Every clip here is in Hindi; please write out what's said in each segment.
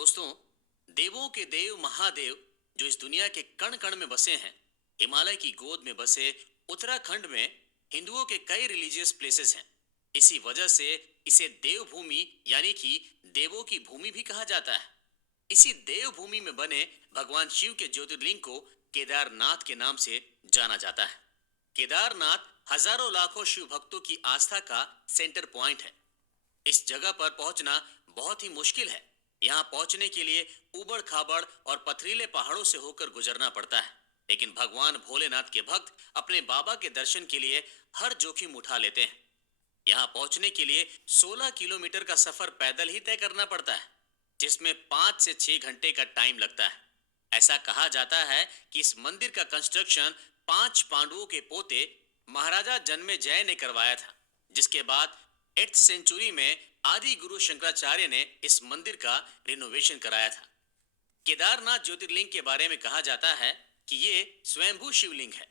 दोस्तों, देवों के देव महादेव जो इस दुनिया के कण कण में बसे हैं, हिमालय की गोद में बसे उत्तराखंड में हिंदुओं के कई रिलीजियस प्लेसेस हैं। इसी वजह से इसे देवभूमि यानी कि देवों की भूमि भी कहा जाता है। इसी देवभूमि में बने भगवान शिव के ज्योतिर्लिंग को केदारनाथ के नाम से जाना जाता है। केदारनाथ हजारों लाखों शिव भक्तों की आस्था का सेंटर पॉइंट है। इस जगह पर पहुंचना बहुत ही मुश्किल है। यहाँ पहुंचने के लिए उबड़ खाबड़ और पथरीले पहाड़ों से होकर गुजरना पड़ता है, लेकिन भगवान भोलेनाथ के भक्त अपने बाबा के दर्शन के लिए हर जोखिम उठा लेते हैं। यहाँ पहुंचने के लिए 16 किलोमीटर का सफर पैदल ही तय करना पड़ता है, जिसमें 5 से 6 घंटे का टाइम लगता है। ऐसा कहा जाता है कि इस मंदिर का कंस्ट्रक्शन 5 पांडवों के पोते महाराजा जन्मेजय ने करवाया था, जिसके बाद 8th सेंचुरी में आदि गुरु शंकराचार्य ने इस मंदिर का रिनोवेशन कराया था। केदारनाथ ज्योतिर्लिंग के बारे में कहा जाता है कि ये स्वयंभू शिवलिंग है।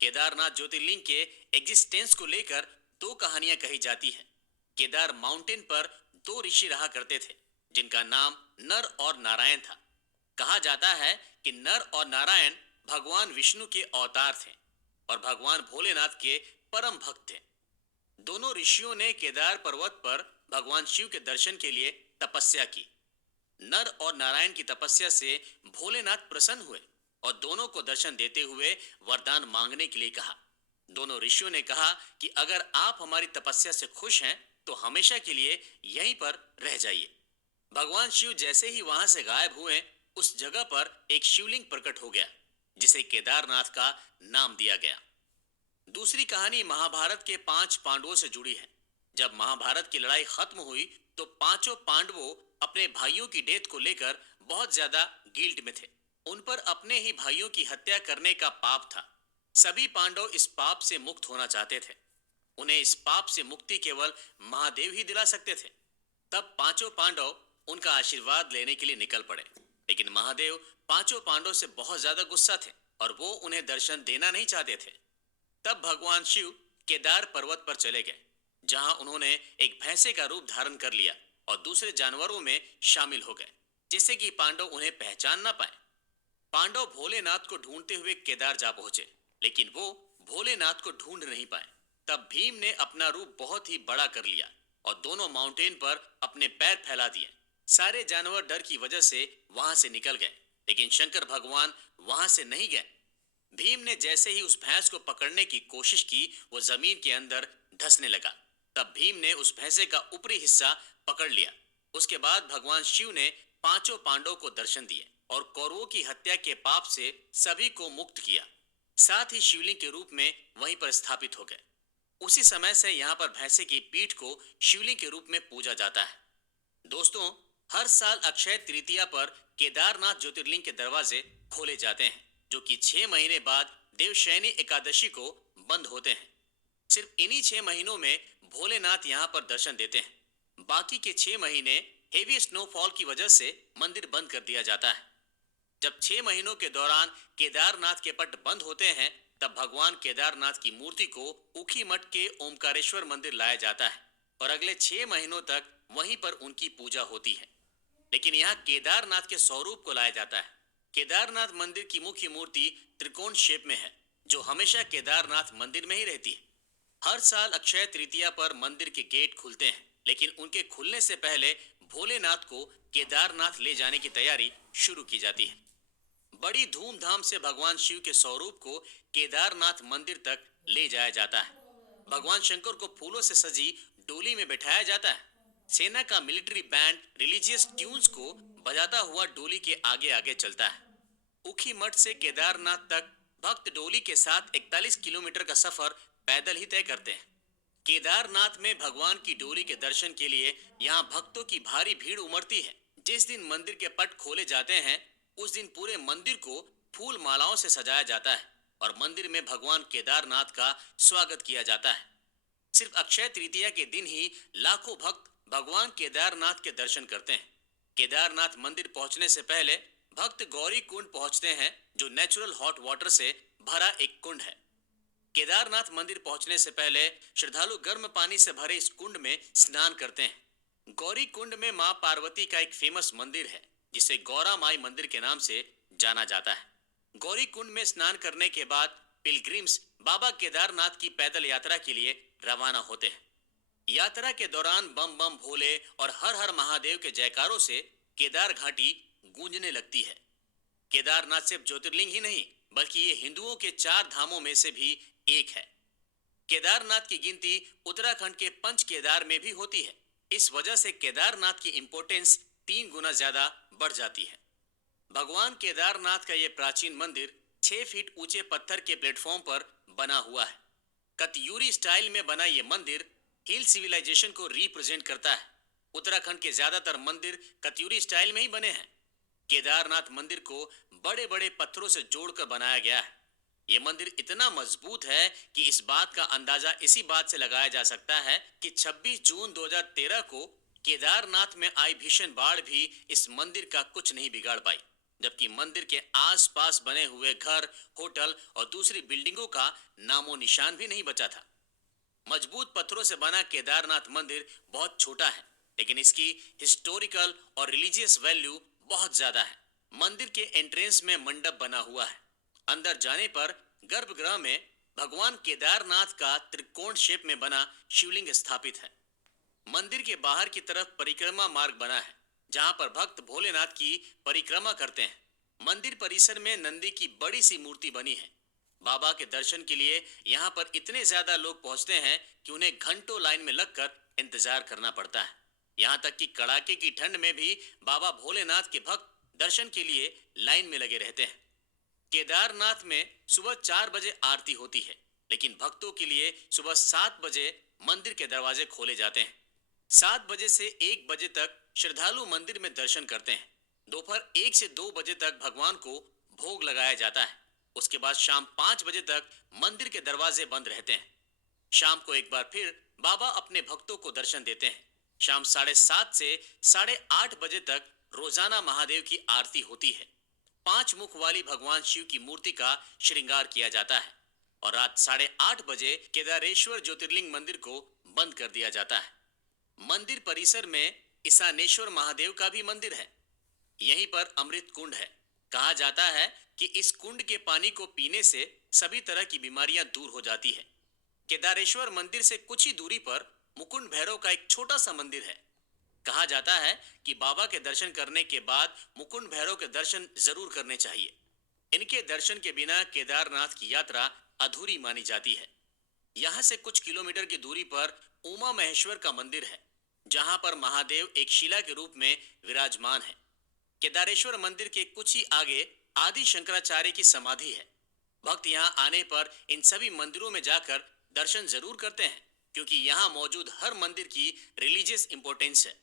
केदारनाथ ज्योतिर्लिंग के एग्जिस्टेंस को लेकर दो कहानियां कही जाती हैं। केदार माउंटेन पर दो ऋषि रहा करते थे, जिनका नाम नर और नारायण था। कहा जाता है कि नर और नारायण भगवान विष्णु के अवतार थे और भगवान भोलेनाथ के परम भक्त थे। दोनों ऋषियों ने केदार पर्वत पर भगवान शिव के दर्शन के लिए तपस्या की। नर और नारायण की तपस्या से भोलेनाथ प्रसन्न हुए और दोनों को दर्शन देते हुए वरदान मांगने के लिए कहा। दोनों ऋषियों ने कहा कि अगर आप हमारी तपस्या से खुश हैं तो हमेशा के लिए यहीं पर रह जाइए। भगवान शिव जैसे ही वहां से गायब हुए, उस जगह पर एक शिवलिंग प्रकट हो गया, जिसे केदारनाथ का नाम दिया गया। दूसरी कहानी महाभारत के 5 पांडवों से जुड़ी है। जब महाभारत की लड़ाई खत्म हुई तो पांचों पांडवों अपने भाइयों की डेथ को लेकर बहुत ज्यादा गिल्ट में थे। उन पर अपने ही भाइयों की हत्या करने का पाप था। सभी पांडव इस पाप से मुक्त होना चाहते थे। उन्हें इस पाप से मुक्ति केवल महादेव ही दिला सकते थे। तब पांचों पांडव उनका आशीर्वाद लेने के लिए निकल पड़े, लेकिन महादेव पांचों पांडव से बहुत ज्यादा गुस्सा थे और वो उन्हें दर्शन देना नहीं चाहते थे। तब भगवान शिव केदार पर्वत पर चले गए, जहां उन्होंने एक भैंसे का रूप धारण कर लिया और दूसरे जानवरों में शामिल हो गए, जिससे कि पांडव उन्हें पहचान ना पाए। पांडव भोलेनाथ को ढूंढते हुए केदार जा पहुंचे, लेकिन वो भोलेनाथ को ढूंढ नहीं पाए। तब भीम ने अपना रूप बहुत ही बड़ा कर लिया और दोनों माउंटेन पर अपने पैर फैला दिए। सारे जानवर डर की वजह से वहां से निकल गए, लेकिन शंकर भगवान वहां से नहीं गए। भीम ने जैसे ही उस भैंस को पकड़ने की कोशिश की, वो जमीन के अंदर धंसने लगा। तब भीम ने उस भैंसे का ऊपरी हिस्सा पकड़ लिया। उसके बाद भगवान शिव ने पांचों पांडवों को दर्शन दिए और कौरवों की हत्या के पाप से सभी को मुक्त किया। साथ ही शिवलिंग के रूप में वहीं पर स्थापित हो गए। उसी समय से यहाँ पर भैंसे की पीठ को शिवलिंग के रूप में पूजा जाता है। दोस्तों, हर साल अक्षय तृतीया पर केदारनाथ ज्योतिर्लिंग के दरवाजे खोले जाते हैं, जो कि 6 महीने बाद देवशयनी एकादशी को बंद होते हैं। सिर्फ इन्हीं 6 महीनों में भोलेनाथ यहाँ पर दर्शन देते हैं। बाकी के 6 महीने हेवी स्नोफॉल की वजह से मंदिर बंद कर दिया जाता है। जब 6 महीनों के दौरान केदारनाथ के पट बंद होते हैं, तब भगवान केदारनाथ की मूर्ति को ऊखी मठ के ओमकारेश्वर मंदिर लाया जाता है और अगले 6 महीनों तक वहीं पर उनकी पूजा होती है। लेकिन यहाँ केदारनाथ के स्वरूप को लाया जाता है। केदारनाथ मंदिर की मुख्य मूर्ति त्रिकोण शेप में है, जो हमेशा केदारनाथ मंदिर में ही रहती है। हर साल अक्षय तृतीया पर मंदिर के गेट खुलते हैं, लेकिन उनके खुलने से पहले भोलेनाथ को केदारनाथ ले जाने की तैयारी शुरू की जाती है। बड़ी धूमधाम से भगवान शिव के स्वरूप को केदारनाथ मंदिर तक ले जाया जाता है। भगवान शंकर को फूलों से सजी डोली में बैठाया जाता है। सेना का मिलिट्री बैंड रिलीजियस ट्यून्स को बजाता हुआ डोली के आगे आगे चलता है। ऊखी मठ से केदारनाथ तक भक्त डोली के साथ 41 किलोमीटर का सफर पैदल ही तय करते हैं। केदारनाथ में भगवान की डोली के दर्शन के लिए यहाँ भक्तों की भारी भीड़ उमड़ती है। जिस दिन मंदिर के पट खोले जाते हैं, उस दिन पूरे मंदिर को फूल मालाओं से सजाया जाता है और मंदिर में भगवान केदारनाथ का स्वागत किया जाता है। सिर्फ अक्षय तृतीया के दिन ही लाखों भक्त भगवान केदारनाथ के दर्शन करते हैं। केदारनाथ मंदिर पहुंचने से पहले भक्त गौरी कुंड पहुंचते हैं, जो नेचुरल हॉट वाटर से भरा एक कुंड है। केदारनाथ मंदिर पहुंचने से पहले श्रद्धालु गर्म पानी से भरे इस कुंड में स्नान करते हैं। गौरी कुंड में मां पार्वती का एक फेमस मंदिर है, जिसे गौरा माई मंदिर के नाम से जाना जाता है। गौरी कुंड में स्नान करने के बाद पिलग्रिम्स बाबा केदारनाथ की पैदल यात्रा के लिए रवाना होते हैं। यात्रा के दौरान बम बम भोले और हर हर महादेव के जयकारों से केदार घाटी गूंजने लगती है। केदारनाथ सिर्फ ज्योतिर्लिंग ही नहीं, बल्कि ये हिंदुओं के 4 धामों में से भी एक है। केदारनाथ की गिनती उत्तराखंड के पंच केदार में भी होती है। इस वजह से केदारनाथ की इंपोर्टेंस 3 गुना ज्यादा बढ़ जाती है। भगवान केदारनाथ का यह प्राचीन मंदिर 6 फीट ऊंचे पत्थर के प्लेटफॉर्म पर बना हुआ है। कत्यूरी स्टाइल में बना यह मंदिर हिल सिविलाइजेशन को रिप्रेजेंट करता है। उत्तराखंड के ज्यादातर मंदिर कत्यूरी स्टाइल में ही बने हैं। केदारनाथ मंदिर को बड़े बड़े पत्थरों से जोड़कर बनाया गया है। यह मंदिर इतना मजबूत है कि इस बात का अंदाजा इसी बात से लगाया जा सकता है कि 26 जून 2013 को केदारनाथ में आई भीषण बाढ़ भी इस मंदिर का कुछ नहीं बिगाड़ पाई, जबकि मंदिर के आसपास बने हुए घर, होटल और दूसरी बिल्डिंगों का नामो निशान भी नहीं बचा था। मजबूत पत्थरों से बना केदारनाथ मंदिर बहुत छोटा है, लेकिन इसकी हिस्टोरिकल और रिलीजियस वैल्यू बहुत ज्यादा है। मंदिर के एंट्रेंस में मंडप बना हुआ है। अंदर जाने पर गर्भगृह में भगवान केदारनाथ का त्रिकोण शेप में बना शिवलिंग स्थापित है। मंदिर के बाहर की तरफ परिक्रमा मार्ग बना है, जहां पर भक्त भोलेनाथ की परिक्रमा करते हैं। मंदिर परिसर में नंदी की बड़ी सी मूर्ति बनी है। बाबा के दर्शन के लिए यहाँ पर इतने ज्यादा लोग पहुंचते हैं कि उन्हें घंटों लाइन में लगकर इंतजार करना पड़ता है। यहाँ तक कि कड़ाके की ठंड में भी बाबा भोलेनाथ के भक्त दर्शन के लिए लाइन में लगे रहते हैं। केदारनाथ में सुबह 4 बजे आरती होती है, लेकिन भक्तों के लिए सुबह 7 बजे मंदिर के दरवाजे खोले जाते हैं। 7 बजे से 1 बजे तक श्रद्धालु मंदिर में दर्शन करते हैं। दोपहर 1 से 2 बजे तक भगवान को भोग लगाया जाता है। उसके बाद शाम 5 बजे तक मंदिर के दरवाजे बंद रहते हैं। शाम को एक बार फिर बाबा अपने भक्तों को दर्शन देते हैं। शाम 7:30 से 8:30 बजे तक रोजाना महादेव की आरती होती है। 5 मुख वाली भगवान शिव की मूर्ति का श्रृंगार किया जाता है और रात 8:30 बजे केदारेश्वर ज्योतिर्लिंग मंदिर को बंद कर दिया जाता है। मंदिर परिसर में ईशानेश्वर महादेव का भी मंदिर है। यहीं पर अमृत कुंड है। कहा जाता है कि इस कुंड के पानी को पीने से सभी तरह की बीमारियां दूर हो जाती है। केदारेश्वर मंदिर से कुछ ही दूरी पर मुकुंड भैरव का एक छोटा सा मंदिर है। कहा जाता है कि बाबा के दर्शन करने के बाद मुकुंड भैरव के दर्शन जरूर करने चाहिए। इनके दर्शन के बिना केदारनाथ की यात्रा अधूरी मानी जाती है। यहाँ से कुछ किलोमीटर की दूरी पर उमा महेश्वर का मंदिर है, जहाँ पर महादेव एक शिला के रूप में विराजमान है। केदारेश्वर मंदिर के कुछ ही आगे आदि शंकराचार्य की समाधि है। भक्त यहाँ आने पर इन सभी मंदिरों में जाकर दर्शन जरूर करते हैं, क्योंकि यहाँ मौजूद हर मंदिर की रिलीजियस इंपॉर्टेंस है।